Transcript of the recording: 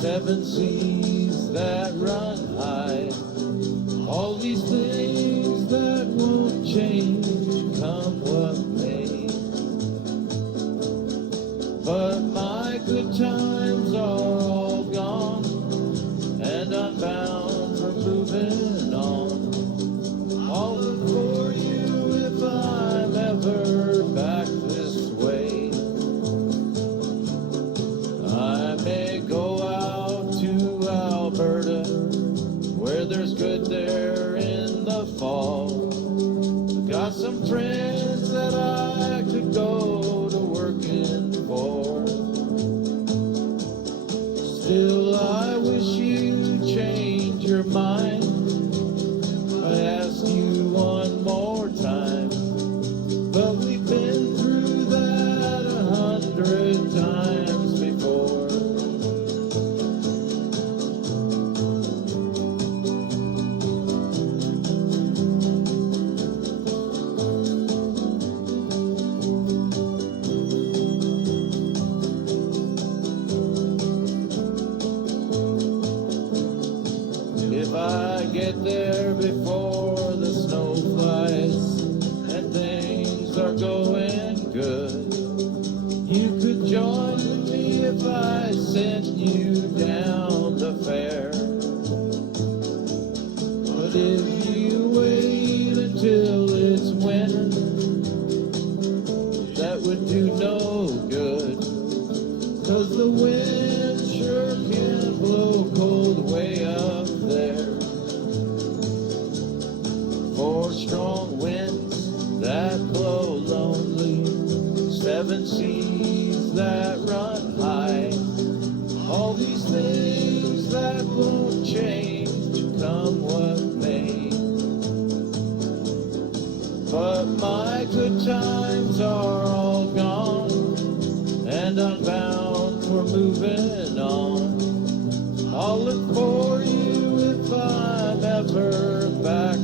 Seven seas that run high, all these things that won't change, come what may. But my good times are all gone, and I'm bound for moving on. I'll look for you if I'm ever back this way. I may go out to Alberta, where there's good there in the fall. Got some friends that I could go to workin for. Still, I wish you'd change your mind. I ask you one more time, but we've been through that 100 times before. If I get there before the snow flies and things are going good, you could join me if I sent you down the fair. But if you wait until it's winter, that would do no good, 'cause the wind sure can blow cold way up there. Four strong winds that blow lonely, seven seas that run high, all these things that won't change, come what may. But my good times are all gone, and I'm bound for moving on. I'll look for you if I'm ever back